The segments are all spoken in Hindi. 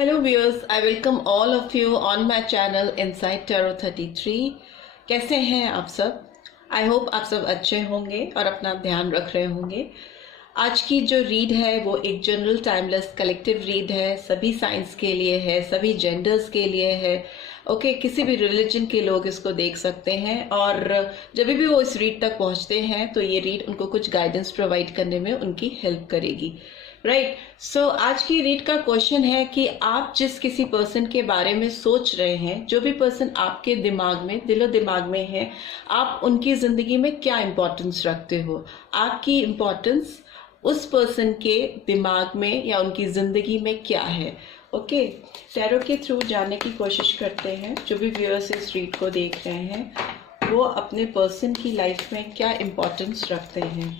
Hello viewers, I welcome all of you on my channel Inside Tarot 33। कैसे हैं आप सब? आई होप आप सब अच्छे होंगे और अपना ध्यान रख रहे होंगे। आज की जो रीड है वो एक जनरल टाइमलेस कलेक्टिव रीड है, सभी साइंस के लिए है, सभी जेंडर्स के लिए है। ओके, किसी भी रिलीजन के लोग इसको देख सकते हैं और जब भी वो इस रीड तक पहुंचते हैं तो ये रीड उनको कुछ गाइडेंस प्रोवाइड करने में उनकी हेल्प करेगी। राइट, सो आज की रीड का क्वेश्चन है कि आप जिस किसी पर्सन के बारे में सोच रहे हैं, जो भी पर्सन आपके दिमाग में, दिलो दिमाग में है, आप उनकी जिंदगी में क्या इम्पोर्टेंस रखते हो? आपकी इम्पोर्टेंस उस पर्सन के दिमाग में या उनकी जिंदगी में क्या है? ओके, टैरो के थ्रू जानने की कोशिश करते हैं। जो भी व्यूअर्स इस रीड को देख रहे हैं वो अपने पर्सन की लाइफ में क्या इम्पोर्टेंस रखते हैं।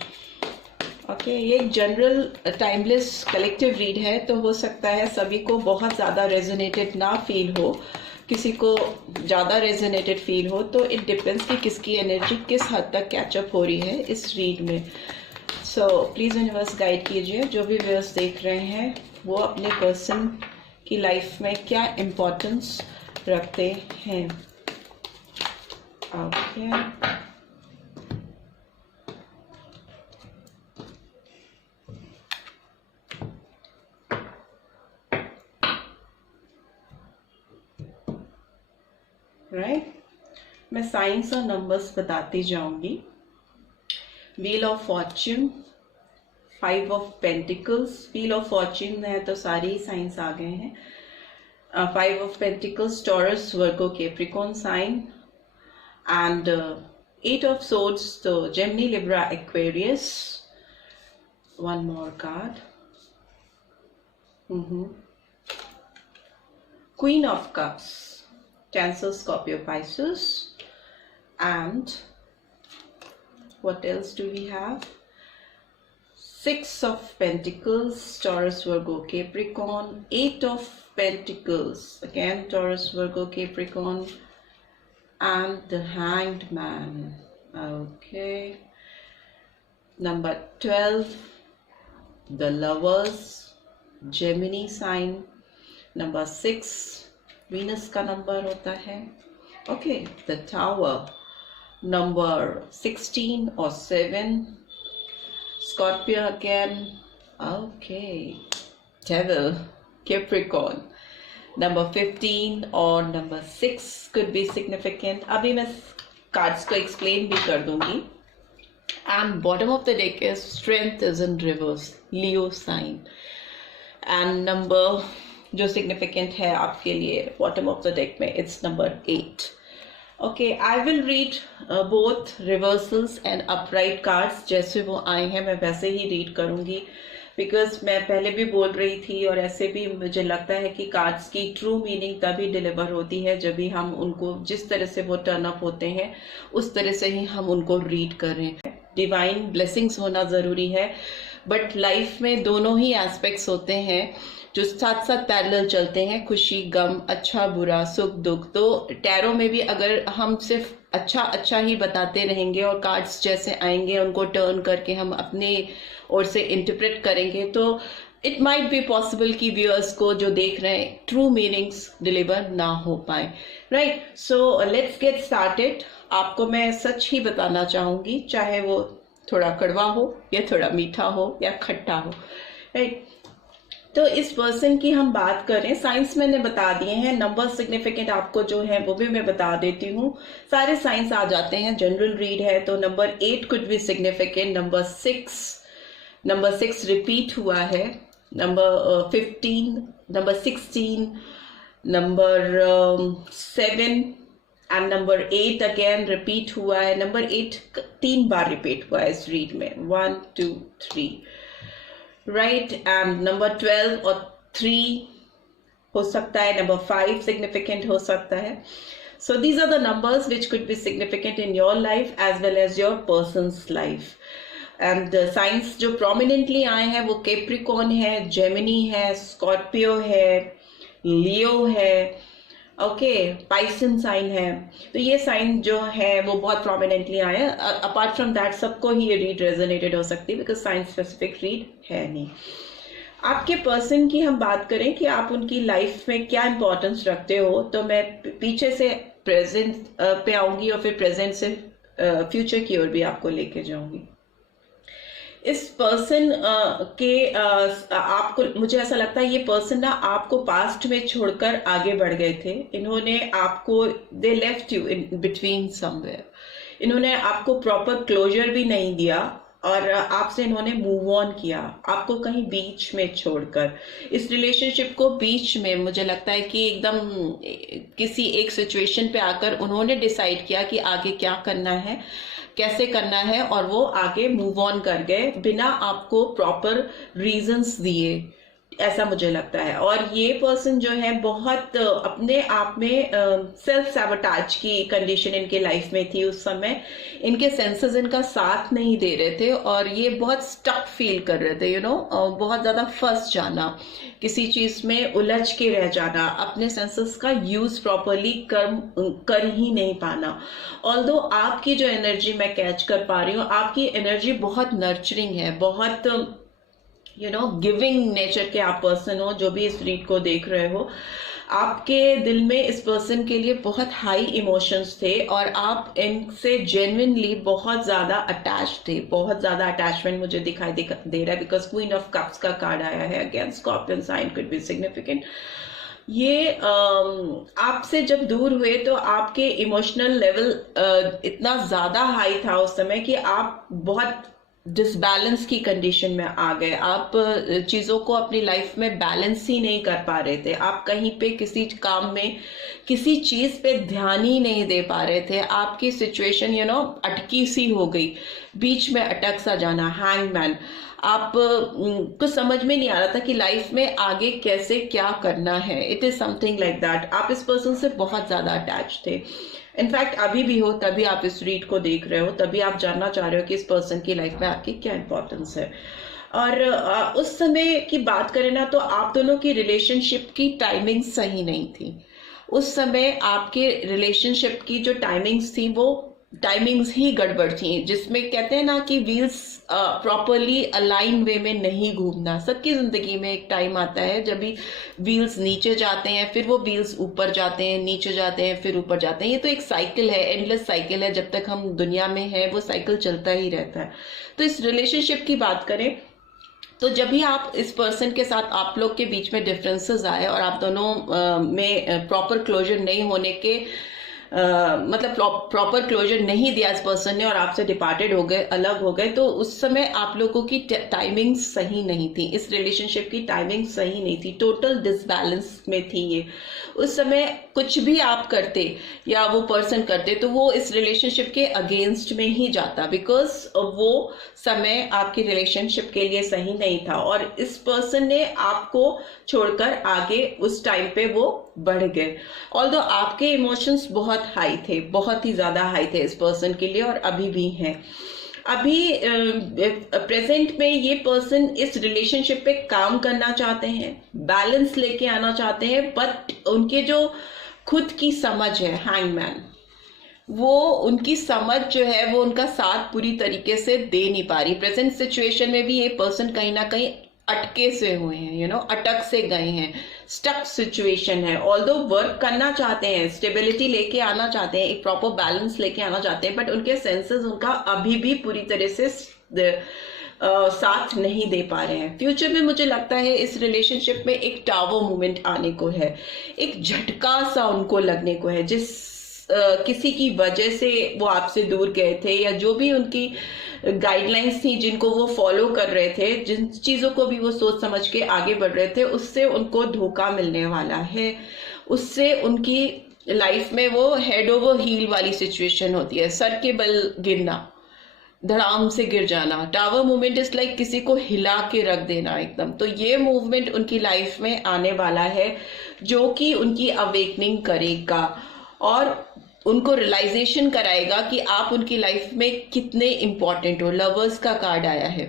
ओके, ये एक जनरल टाइमलेस कलेक्टिव रीड है, तो हो सकता है सभी को बहुत ज़्यादा रेजोनेटेड ना फील हो, किसी को ज़्यादा रेजोनेटेड फील हो, तो इट डिपेंड्स कि किसकी एनर्जी किस हद तक कैचअप हो रही है इस रीड में। सो प्लीज़ यूनिवर्स गाइड कीजिए। जो भी व्यूअर्स देख रहे हैं वो अपने पर्सन की लाइफ में क्या इम्पोर्टेंस रखते हैं। ओके, राइट, मैं साइंस और नंबर्स बताती जाऊंगी। Wheel of fortune, 5 of pentacles. Wheel of fortune है तो सारी साइंस आ गए हैं। 5 of pentacles, Taurus, Virgo, Capricorn sign. And 8 of swords, तो Gemini, Libra, Aquarius. One more card, queen of cups, Cancer, Scorpio, Pisces. And what else do we have? 6 of Pentacles, Taurus, Virgo, Capricorn. 8 of Pentacles, again Taurus, Virgo, Capricorn. And the Hanged Man. Okay. Number 12, the Lovers, Gemini sign. Number 6, Venus का नंबर होता है। ओके, द टावर, नंबर 16 और 7, Scorpio again. Okay, devil, Capricorn, number 15 और नंबर 6 कुड बी सिग्निफिकेंट। अभी मैं कार्ड्स को एक्सप्लेन भी कर दूंगी। And bottom of the deck is strength is in reverse, Leo sign. And number जो सिग्निफिकेंट है आपके लिए बॉटम ऑफ द डेक में, it's number 8। Okay, I will read both reversals and upright cards. जैसे वो आए हैं मैं वैसे ही रीड करूंगी, बिकॉज मैं पहले भी बोल रही थी और ऐसे भी मुझे लगता है कि कार्ड्स की ट्रू मीनिंग तभी डिलीवर होती है जब भी हम उनको, जिस तरह से वो टर्न अप होते हैं उस तरह से ही हम उनको रीड कर रहे हैं। डिवाइन ब्लेसिंग्स होना ज़रूरी है, बट लाइफ में दोनों ही एस्पेक्ट्स होते हैं जो साथ साथ पैरेलल चलते हैं, खुशी, गम, अच्छा बुरा, सुख दुख। तो टैरो में भी अगर हम सिर्फ अच्छा अच्छा ही बताते रहेंगे और कार्ड्स जैसे आएंगे उनको टर्न करके हम अपने ओर से इंटरप्रेट करेंगे, तो इट माइट बी पॉसिबल कि व्यूअर्स को जो देख रहे हैं ट्रू मीनिंग्स डिलीवर ना हो पाए। Right, so let's get started. आपको मैं सच ही बताना चाहूंगी, चाहे वो थोड़ा कड़वा हो या थोड़ा मीठा हो या खट्टा हो। राइट, तो इस पर्सन की हम बात करें, साइंस मैंने बता दिए हैं, नंबर सिग्निफिकेंट आपको जो है वो भी मैं बता देती हूँ। सारे साइंस आ जाते हैं, जनरल रीड है तो number 8 could be significant. Number 6 repeat हुआ है। Number 15, number 16, number 7 and number 8 again repeat हुआ है। नंबर 8 3 बार रिपीट हुआ है इस रीड में, 1 2 3। राइट, एंड नंबर 12 और 3 हो सकता है, नंबर 5 सिग्निफिकेंट हो सकता है। So these are the numbers which could be significant in your life as well as your person's life. And signs जो प्रोमिनेंटली आए हैं वो कैप्रिकॉर्न है, जेमिनी है, स्कॉर्पियो है, लियो है, ओके, पाइसन साइन है। तो ये साइन जो है वो बहुत प्रोमिनेंटली आए हैं। अपार्ट फ्रॉम दैट सबको ही ये रीड रेजोनेटेड हो सकती है, बिकॉज साइंस स्पेसिफिक रीड है नहीं। आपके पर्सन की हम बात करें कि आप उनकी लाइफ में क्या इंपॉर्टेंस रखते हो, तो मैं पीछे से प्रेजेंट पे आऊंगी और फिर प्रेजेंट से फ्यूचर की ओर भी आपको लेके जाऊंगी। इस पर्सन आपको, मुझे ऐसा लगता है ये पर्सन ना आपको पास्ट में छोड़कर आगे बढ़ गए थे। इन्होंने आपको, they left you in between somewhere. इन्होंने आपको प्रॉपर क्लोजर भी नहीं दिया और आपसे इन्होंने मूव ऑन किया, आपको कहीं बीच में छोड़कर। इस रिलेशनशिप को बीच में, मुझे लगता है कि एकदम किसी एक सिचुएशन पे आकर उन्होंने डिसाइड किया कि आगे क्या करना है, कैसे करना है, और वो आगे मूव ऑन कर गए बिना आपको प्रॉपर रीजंस दिए, ऐसा मुझे लगता है। और ये पर्सन जो है बहुत अपने आप में सेल्फ सैबोटाज की कंडीशन इनके लाइफ में थी उस समय। इनके सेंसेस इनका साथ नहीं दे रहे थे और ये बहुत स्टक फील कर रहे थे, बहुत ज्यादा फंस जाना, किसी चीज में उलझ के रह जाना, अपने सेंसेस का यूज प्रॉपरली कर ही नहीं पाना। ऑल्दो आपकी जो एनर्जी मैं कैच कर पा रही हूँ, आपकी एनर्जी बहुत नर्चरिंग है, बहुत गिविंग नेचर के आप पर्सन हो। जो भी इस रीड को देख रहे हो, आपके दिल में इस पर्सन के लिए बहुत हाई इमोशंस थे और आप इनसे जेन्युइनली बहुत ज्यादा अटैच थे। बहुत ज्यादा अटैचमेंट मुझे दिखाई दे रहा है, बिकॉज क्वीन ऑफ कप्स का कार्ड आया है। Again scorpion sign could be significant. ये आपसे जब दूर हुए तो आपके इमोशनल लेवल इतना ज्यादा हाई था उस समय कि आप बहुत डिसबैलेंस की कंडीशन में आ गए। आप चीजों को अपनी लाइफ में बैलेंस ही नहीं कर पा रहे थे। आप कहीं पे किसी काम में किसी चीज पे ध्यान ही नहीं दे पा रहे थे। आपकी सिचुएशन अटकी सी हो गई, बीच में अटक सा जाना, हैंगमैन। आप कुछ समझ में नहीं आ रहा था कि लाइफ में आगे कैसे क्या करना है। It is something like that. आप इस पर्सन से बहुत ज्यादा अटैच थे। इनफैक्ट अभी भी हो, तभी आप इस रीड को देख रहे हो, तभी आप जानना चाह रहे हो कि इस पर्सन की लाइफ में आपकी क्या इंपॉर्टेंस है। और उस समय की बात करें ना, तो आप दोनों की रिलेशनशिप की टाइमिंग सही नहीं थी। उस समय आपके रिलेशनशिप की जो टाइमिंग्स थी, वो टाइमिंग्स ही गड़बड़ थी, जिसमें कहते हैं ना कि व्हील्स प्रॉपरली अलाइन वे में नहीं घूमना। सबकी जिंदगी में एक टाइम आता है जब भी व्हील्स नीचे जाते हैं, फिर वो व्हील्स ऊपर जाते हैं, नीचे जाते हैं, फिर ऊपर जाते हैं। ये तो एक साइकिल है, एंडलेस साइकिल है। जब तक हम दुनिया में है वो साइकिल चलता ही रहता है। तो इस रिलेशनशिप की बात करें तो जब भी आप इस पर्सन के साथ, आप लोग के बीच में डिफरेंसेस आए और आप दोनों में प्रॉपर क्लोजर नहीं होने के मतलब प्रॉपर क्लोजर नहीं दिया इस पर्सन ने और आपसे डिपार्टेड हो गए, अलग हो गए, तो उस समय आप लोगों की टाइमिंग सही नहीं थी। इस रिलेशनशिप की टाइमिंग सही नहीं थी, टोटल डिसबैलेंस में थी ये। उस समय कुछ भी आप करते या वो पर्सन करते तो वो इस रिलेशनशिप के अगेंस्ट में ही जाता, बिकॉज वो समय आपकी रिलेशनशिप के लिए सही नहीं था और इस पर्सन ने आपको छोड़कर आगे उस टाइम पे वो बढ़ गए। ऑल्दो आपके इमोशंस बहुत हाई थे, बहुत ही ज्यादा हाई थे इस पर्सन के लिए और अभी भी हैं। अभी प्रेजेंट में ये पर्सन इस रिलेशनशिप पे काम करना चाहते हैं, बैलेंस लेके आना चाहते हैं, बट उनके जो खुद की समझ है, हैंगमैन, वो उनकी समझ जो है वो उनका साथ पूरी तरीके से दे नहीं पा रही। प्रेजेंट सिचुएशन में भी ये पर्सन कहीं ना कहीं अटके से हुए हैं, अटक से गए हैं, स्टक सिचुएशन है। ऑल्दो वर्क करना चाहते हैं, स्टेबिलिटी लेके आना चाहते हैं, एक प्रॉपर बैलेंस लेके आना चाहते हैं, बट उनके सेंसेस उनका अभी भी पूरी तरह से साथ नहीं दे पा रहे हैं। फ्यूचर में मुझे लगता है इस रिलेशनशिप में एक टावर मूवमेंट आने को है, एक झटका सा उनको लगने को है, जिस किसी की वजह से वो आपसे दूर गए थे या जो भी उनकी गाइडलाइंस थी जिनको वो फॉलो कर रहे थे, जिन चीजों को भी वो सोच समझ के आगे बढ़ रहे थे, उससे उनको धोखा मिलने वाला है। उससे उनकी लाइफ में वो हेड ओवर हील वाली सिचुएशन होती है, सर के बल गिरना, धड़ाम से गिर जाना। टावर मूवमेंट इज लाइक किसी को हिला के रख देना एकदम। तो ये मूवमेंट उनकी लाइफ में आने वाला है जो कि उनकी अवेकनिंग करेगा और उनको रियलाइजेशन कराएगा कि आप उनकी लाइफ में कितने इंपॉर्टेंट हो। लवर्स का कार्ड आया है,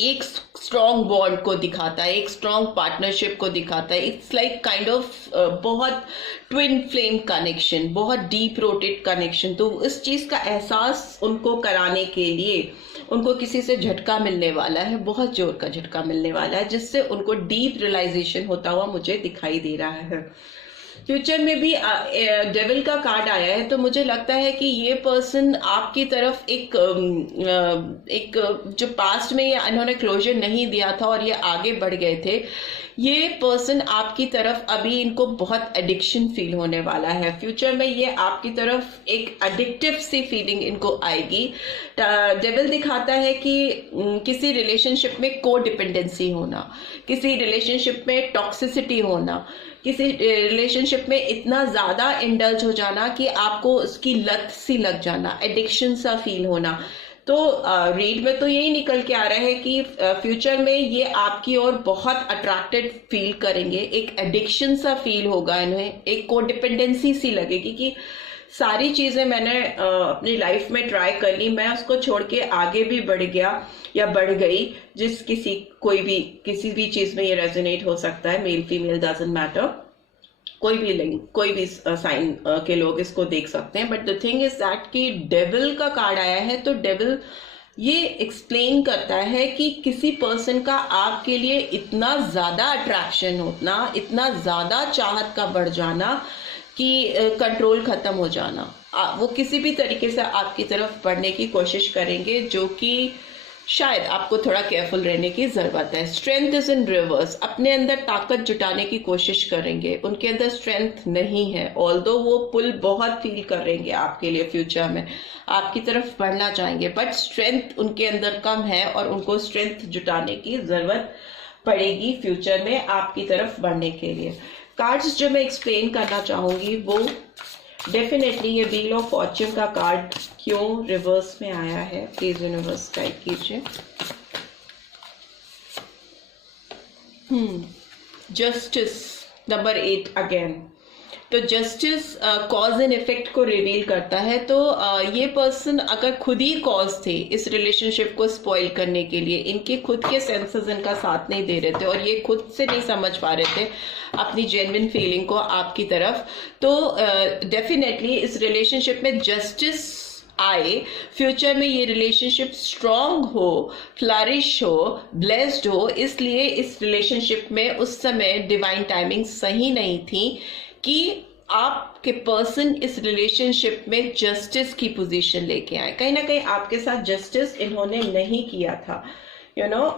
एक स्ट्रॉन्ग बॉन्ड को दिखाता है, एक स्ट्रॉन्ग पार्टनरशिप को दिखाता है। इट्स लाइक काइंड ऑफ बहुत ट्विन फ्लेम कनेक्शन, बहुत डीप रोटेड कनेक्शन। तो इस चीज का एहसास उनको कराने के लिए उनको किसी से झटका मिलने वाला है, बहुत जोर का झटका मिलने वाला है, जिससे उनको डीप रियलाइजेशन होता हुआ मुझे दिखाई दे रहा है। फ्यूचर में भी डेविल का कार्ड आया है, तो मुझे लगता है कि ये पर्सन आपकी तरफ एक जो पास्ट में ये इन्होंने क्लोजर नहीं दिया था और ये आगे बढ़ गए थे, ये पर्सन आपकी तरफ अभी इनको बहुत एडिक्शन फील होने वाला है। फ्यूचर में ये आपकी तरफ एक एडिक्टिव सी फीलिंग इनको आएगी। डेविल दिखाता है कि किसी रिलेशनशिप में को डिपेंडेंसी होना, किसी रिलेशनशिप में टॉक्सिसिटी होना, किसी रिलेशनशिप में इतना ज्यादा इंडल्ज हो जाना कि आपको उसकी लत सी लग जाना, एडिक्शन सा फील होना। तो रीड में तो यही निकल के आ रहा है कि फ्यूचर में ये आपकी ओर बहुत अट्रैक्टेड फील करेंगे, एक एडिक्शन सा फील होगा इन्हें, एक कोडिपेंडेंसी सी लगेगी कि सारी चीजें मैंने अपनी लाइफ में ट्राई कर ली, मैं उसको छोड़ के आगे भी बढ़ गया या बढ़ गई। किसी भी चीज में ये रेजोनेट हो सकता है, मेल फीमेल डजंट मैटर, कोई भी लिंग, कोई भी साइन के लोग इसको देख सकते हैं। But the thing is that कि डेविल का कार्ड आया है, तो डेविल ये एक्सप्लेन करता है कि किसी पर्सन का आपके लिए इतना ज्यादा अट्रैक्शन होना, इतना ज्यादा चाहत का बढ़ जाना कि कंट्रोल खत्म हो जाना, वो किसी भी तरीके से आपकी तरफ बढ़ने की कोशिश करेंगे, जो कि शायद आपको थोड़ा केयरफुल रहने की जरूरत है। स्ट्रेंथ इज इन रिवर्स, अपने अंदर ताकत जुटाने की कोशिश करेंगे, उनके अंदर स्ट्रेंथ नहीं है, ऑल्दो वो पुल बहुत फील करेंगे आपके लिए, फ्यूचर में आपकी तरफ बढ़ना चाहेंगे, बट स्ट्रेंथ उनके अंदर कम है और उनको स्ट्रेंथ जुटाने की जरूरत पड़ेगी फ्यूचर में आपकी तरफ बढ़ने के लिए। कार्ड्स जो मैं एक्सप्लेन करना चाहूंगी वो डेफिनेटली ये व्हील ऑफ फॉर्च्यून का कार्ड क्यों रिवर्स में आया है, प्लीज यूनिवर्स गाइड कीजिए। जस्टिस नंबर 8 अगेन, तो जस्टिस कॉज एंड इफेक्ट को रिवील करता है। तो ये पर्सन अगर खुद ही कॉज थे इस रिलेशनशिप को स्पॉइल करने के लिए, इनके खुद के सेंसेस इनका साथ नहीं दे रहे थे और ये खुद से नहीं समझ पा रहे थे अपनी जेन्युइन फीलिंग को आपकी तरफ, तो डेफिनेटली इस रिलेशनशिप में जस्टिस आए, फ्यूचर में ये रिलेशनशिप स्ट्रांग हो, फ्लरिश हो, ब्लेस्ड हो। इसलिए इस रिलेशनशिप में उस समय डिवाइन टाइमिंग सही नहीं थी कि आपके पर्सन इस रिलेशनशिप में जस्टिस की पोजीशन लेके आए। कहीं ना कहीं आपके साथ जस्टिस इन्होंने नहीं किया था,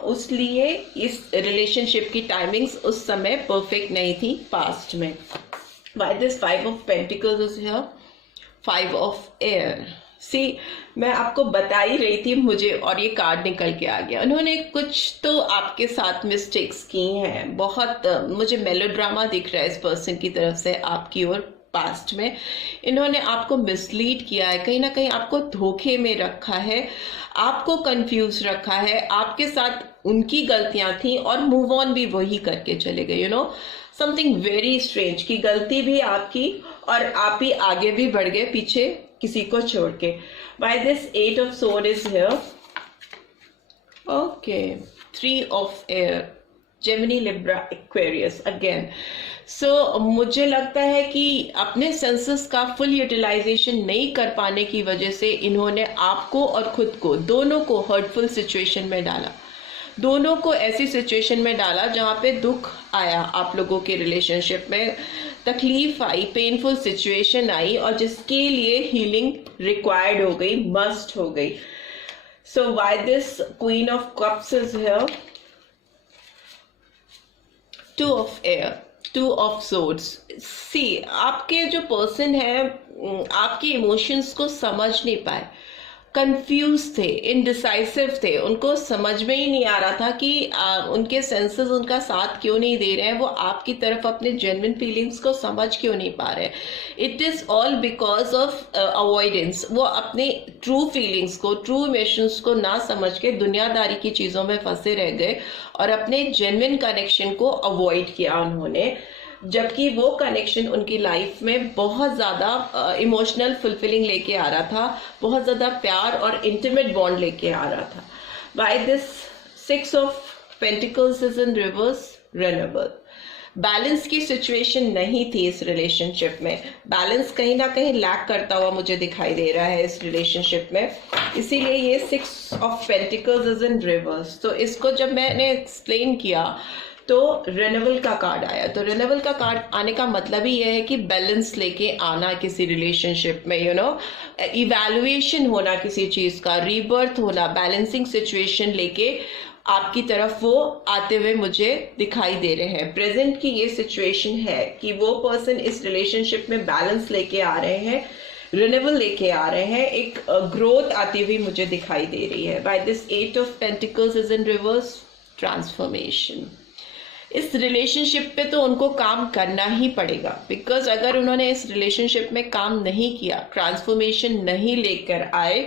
उसलिए इस रिलेशनशिप की टाइमिंग्स उस समय परफेक्ट नहीं थी पास्ट में। Why this 5 of Pentacles is here? 5 of Air. सी मैं आपको बता ही रही थी मुझे, और ये कार्ड निकल के आ गया। उन्होंने कुछ तो आपके साथ मिस्टेक्स की हैं, बहुत मुझे मेलोड्रामा दिख रहा है इस पर्सन की तरफ से आपकी ओर। पास्ट में इन्होंने आपको मिसलीड किया है, कहीं ना कहीं आपको धोखे में रखा है, आपको कंफ्यूज रखा है, आपके साथ उनकी गलतियां थी और मूव ऑन भी वही करके चले गए। समथिंग वेरी स्ट्रेंज की गलती भी आपकी और आप ही आगे भी बढ़ गए पीछे किसी को छोड़ के। Why this 8 of Swords is here? Okay, 3 of Air, Gemini, Libra, Aquarius again. So मुझे लगता है कि अपने सेंसेस का फुल यूटिलाइजेशन नहीं कर पाने की वजह से इन्होंने आपको और खुद को, दोनों को हर्टफुल सिचुएशन में डाला, दोनों को ऐसी सिचुएशन में डाला जहां पे दुख आया, आप लोगों के रिलेशनशिप में तकलीफ आई, पेनफुल सिचुएशन आई और जिसके लिए हीलिंग रिक्वायर्ड हो गई, मस्ट हो गई। So why this queen of cups is here, 2 of air, 2 of swords. See आपके जो पर्सन है आपके इमोशंस को समझ नहीं पाए, कंफ्यूज थे, इनडिसाइसिव थे, उनको समझ में ही नहीं आ रहा था कि उनके सेंसेस उनका साथ क्यों नहीं दे रहे हैं, वो आपकी तरफ अपने जेन्युइन फीलिंग्स को समझ क्यों नहीं पा रहे। It is all because of avoidance, वो अपने ट्रू फीलिंग्स को, ट्रू इमोशंस को ना समझ के दुनियादारी की चीजों में फंसे रह गए और अपने जेन्युइन कनेक्शन को अवॉइड किया उन्होंने, जबकि वो कनेक्शन उनकी लाइफ में बहुत ज्यादा इमोशनल फुलफिलिंग लेके आ रहा था, बहुत ज्यादा प्यार और इंटीमेट बॉन्ड लेके आ रहा था। By this 6 of pentacles is in reverse, renewable. Balance की सिचुएशन नहीं थी इस रिलेशनशिप में, बैलेंस कहीं ना कहीं लैक करता हुआ मुझे दिखाई दे रहा है इस रिलेशनशिप में, इसीलिए ये 6 of pentacles is in reverse. तो इसको जब मैंने एक्सप्लेन किया तो रेनेबल का कार्ड आया। तो रेनेबल का कार्ड आने का मतलब ही यह है कि बैलेंस लेके आना किसी रिलेशनशिप में, यू नो, इवैल्यूएशन होना किसी चीज का, रीबर्थ होना, बैलेंसिंग सिचुएशन लेके आपकी तरफ वो आते हुए मुझे दिखाई दे रहे हैं। प्रेजेंट की ये सिचुएशन है कि वो पर्सन इस रिलेशनशिप में बैलेंस लेके आ रहे हैं, रिन्यूअल लेके आ रहे हैं, एक ग्रोथ आती हुई मुझे दिखाई दे रही है। By this 8 of pentacles is in reverse, transformation. इस रिलेशनशिप पे तो उनको काम करना ही पड़ेगा, बिकॉज अगर उन्होंने इस रिलेशनशिप में काम नहीं किया, ट्रांसफॉर्मेशन नहीं लेकर आए,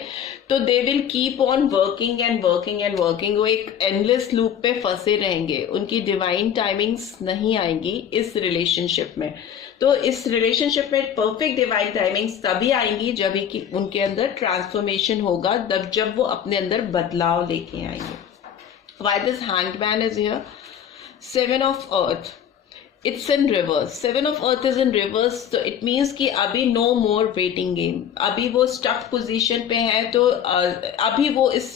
तो they will keep on working and working and working. वो एक एंडलेस लूप पे फंसे रहेंगे, उनकी डिवाइन टाइमिंग्स नहीं आएंगी इस रिलेशनशिप में। तो इस रिलेशनशिप में परफेक्ट डिवाइन टाइमिंग्स तभी आएंगी जब कि उनके अंदर ट्रांसफॉर्मेशन होगा, जब वो अपने अंदर बदलाव लेके आएंगे। Why this hanged man is here? 7 of earth, it's in reverse. 7 of earth is in reverse, तो it means कि अभी no more waiting game, अभी वो stuck position पे है, तो अभी वो इस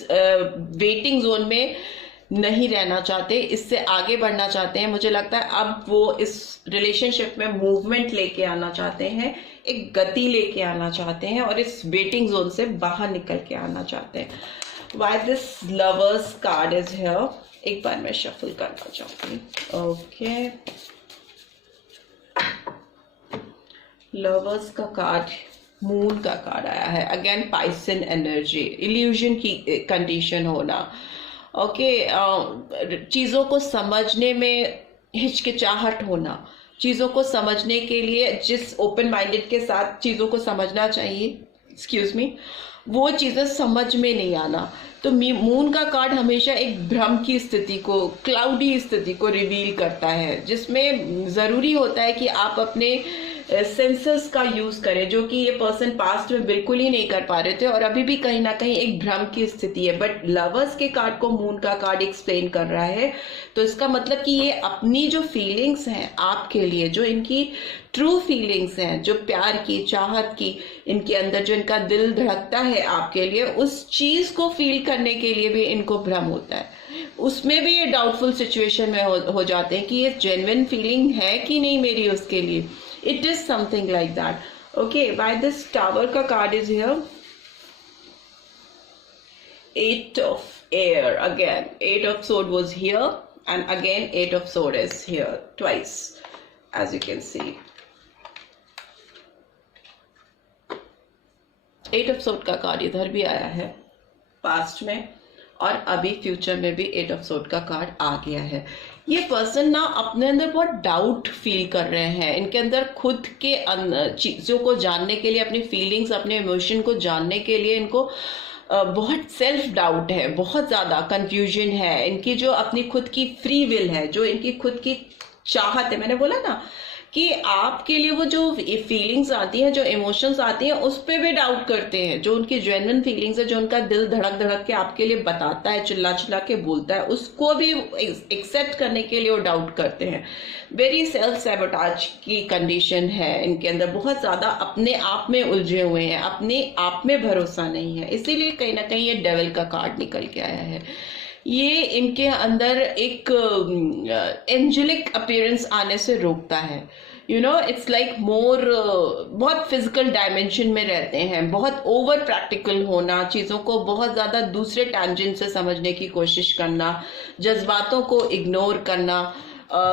waiting zone में नहीं रहना चाहते, इससे आगे बढ़ना चाहते हैं। मुझे लगता है अब वो इस relationship में movement लेके आना चाहते हैं, एक गति लेके आना चाहते हैं और इस waiting zone से बाहर निकल के आना चाहते हैं। Why this lovers card is here? एक बार मैं शफल करना चाहूंगी। ओके, लवर्स का कार्ड, मून का कार्ड आया है। अगेन पाइसन एनर्जी, इल्यूजन की कंडीशन होना। ओके, चीजों को समझने में हिचकिचाहट होना, चीजों को समझने के लिए जिस ओपन माइंडेड के साथ चीजों को समझना चाहिए, एक्सक्यूज मी, वो चीजें समझ में नहीं आना। तो मून का कार्ड हमेशा एक भ्रम की स्थिति को, क्लाउडी स्थिति को रिवील करता है, जिसमें जरूरी होता है कि आप अपने सेंसेस का यूज करें, जो कि ये पर्सन पास्ट में बिल्कुल ही नहीं कर पा रहे थे और अभी भी कहीं ना कहीं एक भ्रम की स्थिति है। बट लवर्स के कार्ड को मून का कार्ड एक्सप्लेन कर रहा है, तो इसका मतलब कि ये अपनी जो फीलिंग्स हैं आपके लिए, जो इनकी ट्रू फीलिंग्स हैं, जो प्यार की, चाहत की, इनके अंदर जो इनका दिल धड़कता है आपके लिए, उस चीज को फील करने के लिए भी इनको भ्रम होता है। उसमें भी ये डाउटफुल सिचुएशन में हो जाते हैं कि ये जेन्युइन फीलिंग है कि नहीं मेरी उसके लिए। It is something like that. Okay, why this tower ka card is here? 8 of air. Again, 8 of sword was here and again 8 of sword is here twice, as you can see. 8 of sword का कार्ड इधर भी आया है पास्ट में, और अभी फ्यूचर में भी 8 ऑफ सोर्ड का कार्ड आ गया है। ये पर्सन ना अपने अंदर बहुत डाउट फील कर रहे हैं, इनके अंदर खुद के चीज़ों को जानने के लिए, अपनी फीलिंग्स, अपने इमोशन को जानने के लिए इनको बहुत सेल्फ डाउट है, बहुत ज़्यादा कंफ्यूजन है। इनकी जो अपनी खुद की फ्री विल है, जो इनकी खुद की चाहत है, मैंने बोला ना कि आपके लिए वो जो फीलिंग्स आती हैं, जो इमोशंस आती हैं, उस पर भी डाउट करते हैं। जो उनकी जेन्युइन फीलिंग्स है, जो उनका दिल धड़क धड़क के आपके लिए बताता है, चिल्ला चिल्ला के बोलता है, उसको भी एक्सेप्ट करने के लिए वो डाउट करते हैं। वेरी सेल्फ सैबोटाज की कंडीशन है इनके अंदर, बहुत ज़्यादा अपने आप में उलझे हुए हैं, अपने आप में भरोसा नहीं है, इसीलिए कहीं ना कहीं ये डेविल का कार्ड निकल के आया है। ये इनके अंदर एक एंजेलिक अपीयरेंस आने से रोकता है। You know, it's like more, बहुत फिजिकल डायमेंशन में रहते हैं, बहुत ओवर प्रैक्टिकल होना, चीज़ों को बहुत ज़्यादा दूसरे टैंजेंट से समझने की कोशिश करना, जज्बातों को इग्नोर करना,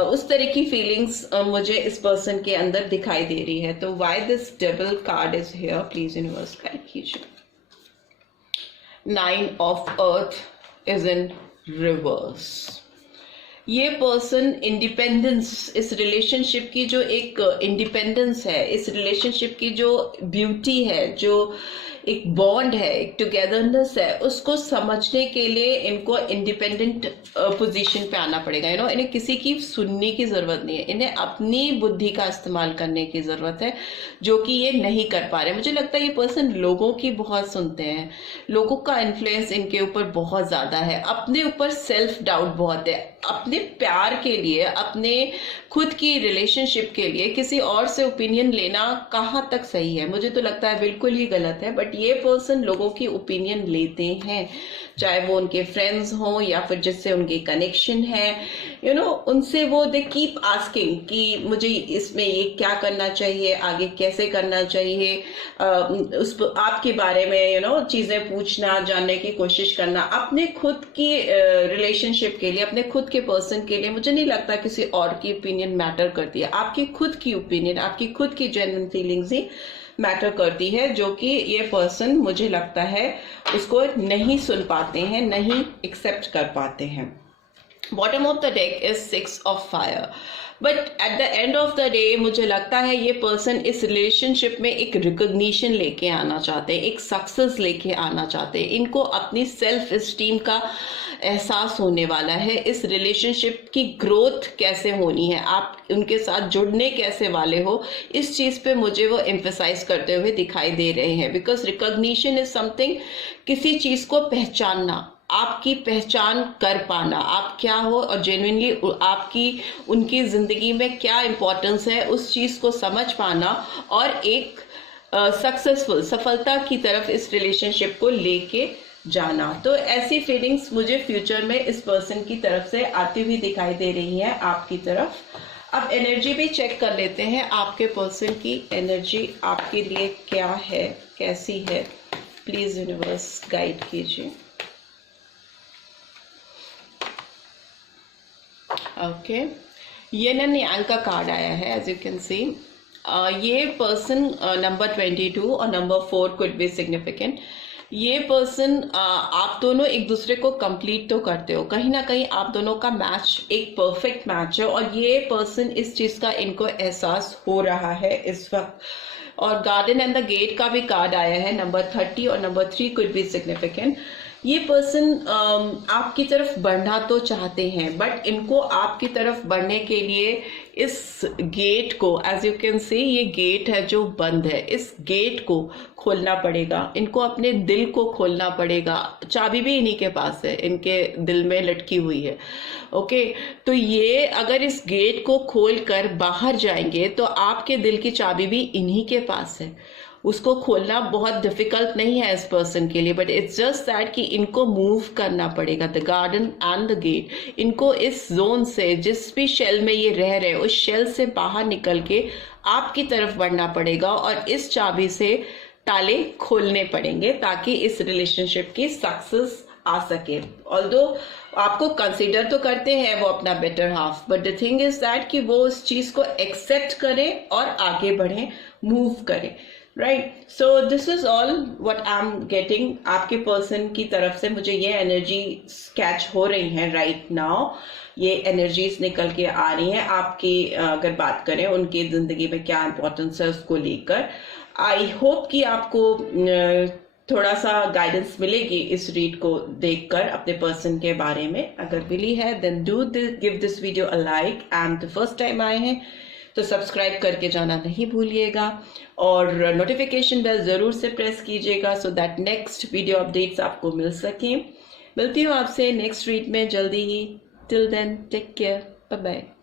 उस तरह की फीलिंग्स मुझे इस पर्सन के अंदर दिखाई दे रही है। तो why this devil card is here, please universe guide कीजिए। 9 of earth is in reverse. ये पर्सन इंडिपेंडेंस, इस रिलेशनशिप की जो एक इंडिपेंडेंस है, इस रिलेशनशिप की जो ब्यूटी है, जो एक बॉन्ड है, एक टुगेदरनेस है, उसको समझने के लिए इनको इंडिपेंडेंट पोजीशन पे आना पड़ेगा। इन्हें किसी की सुनने की जरूरत नहीं है, इन्हें अपनी बुद्धि का इस्तेमाल करने की जरूरत है, जो कि ये नहीं कर पा रहे। मुझे लगता है ये पर्सन लोगों की बहुत सुनते हैं, लोगों का इन्फ्लुएंस इनके ऊपर बहुत ज्यादा है, अपने ऊपर सेल्फ डाउट बहुत है, अपने प्यार के लिए, अपने खुद की रिलेशनशिप के लिए किसी और से ओपिनियन लेना कहाँ तक सही है? मुझे तो लगता है बिल्कुल ही गलत है। बट ये पर्सन लोगों की ओपिनियन लेते हैं, चाहे वो उनके फ्रेंड्स हों या फिर जिससे उनके कनेक्शन है, उनसे वो दे कीप आस्किंग कि मुझे इसमें ये क्या करना चाहिए, आगे कैसे करना चाहिए, आपके बारे में चीजें पूछना, जानने की कोशिश करना, अपने खुद की रिलेशनशिप के लिए, अपने खुद के पर्सन के लिए। मुझे नहीं लगता किसी और की ओपिनियन मैटर करती है, आपकी खुद की ओपिनियन, आपकी खुद की जेन्युइन फीलिंग्स ही मैटर करती है, जो कि ये पर्सन मुझे लगता है उसको नहीं सुन पाते हैं, नहीं एक्सेप्ट कर पाते हैं। Bottom of the deck is 6 of fire. But at the end of the day मुझे लगता है ये पर्सन इस रिलेशनशिप में एक रिकॉग्निशन लेके आना चाहते हैं, एक सक्सेस लेके आना चाहते हैं। इनको अपनी सेल्फ एस्टीम का एहसास होने वाला है, इस रिलेशनशिप की ग्रोथ कैसे होनी है, आप उनके साथ जुड़ने कैसे वाले हो, इस चीज पे मुझे वो एम्फेसाइज करते हुए दिखाई दे रहे हैं। बिकॉज रिकॉग्निशन इज समथिंग, किसी चीज को पहचानना, आपकी पहचान कर पाना, आप क्या हो और जेन्युइनली आपकी उनकी जिंदगी में क्या इंपॉर्टेंस है, उस चीज को समझ पाना और एक सक्सेसफुल, सफलता की तरफ इस रिलेशनशिप को लेके जाना। तो ऐसी फीलिंग्स मुझे फ्यूचर में इस पर्सन की तरफ से आती हुई दिखाई दे रही है आपकी तरफ। अब एनर्जी भी चेक कर लेते हैं, आपके पर्सन की एनर्जी आपके लिए क्या है, कैसी है। प्लीज यूनिवर्स गाइड कीजिए। ओके, येन एंड यांग का कार्ड आया है, एज यू कैन सी। ये पर्सन नंबर 22 और नंबर 4 कुड बी सिग्निफिकेंट। ये पर्सन आप दोनों एक दूसरे को कंप्लीट तो करते हो, कहीं ना कहीं आप दोनों का मैच एक परफेक्ट मैच है, और ये पर्सन इस चीज का इनको एहसास हो रहा है इस वक्त। और गार्डन एंड द गेट का भी कार्ड आया है, नंबर 30 और नंबर 3 कुड बी सिग्निफिकेंट। ये पर्सन आपकी तरफ बढ़ना तो चाहते हैं, बट इनको आपकी तरफ बढ़ने के लिए इस गेट को, एज यू कैन सी ये गेट है जो बंद है, इस गेट को खोलना पड़ेगा, इनको अपने दिल को खोलना पड़ेगा। चाबी भी इन्हीं के पास है, इनके दिल में लटकी हुई है। ओके, तो ये अगर इस गेट को खोल कर बाहर जाएंगे तो आपके दिल की चाबी भी इन्हीं के पास है। उसको खोलना बहुत डिफिकल्ट नहीं है इस पर्सन के लिए, बट इट्स जस्ट दैट कि इनको मूव करना पड़ेगा। The garden and the gate, इनको इस जोन से, जिस भी शेल में ये रह रहे, उस शेल से बाहर निकल के आपकी तरफ बढ़ना पड़ेगा, और इस चाबी से ताले खोलने पड़ेंगे ताकि इस रिलेशनशिप की सक्सेस आ सके। ऑल्दो आपको कंसीडर तो करते हैं वो अपना better half, but the thing is that कि वो उस चीज को एक्सेप्ट करें और आगे बढ़ें, मूव करें। Right, so this is all what I am getting. आपके पर्सन की तरफ से मुझे ये एनर्जी कैच हो रही है राइट नाउ, ये एनर्जीज निकल के आ रही हैं आपकी। अगर बात करें उनकी जिंदगी में क्या इंपॉर्टेंस है उसको लेकर, आई होप कि आपको थोड़ा सा गाइडेंस मिलेगी इस रीड को देखकर अपने पर्सन के बारे में। अगर मिली है then do give this video a like, and first time आए हैं तो सब्सक्राइब करके जाना नहीं भूलिएगा, और नोटिफिकेशन बेल जरूर से प्रेस कीजिएगा so that next video updates आपको मिल सकें। मिलती हूँ आपसे नेक्स्ट रीड में जल्दी ही। Till then take care, bye bye.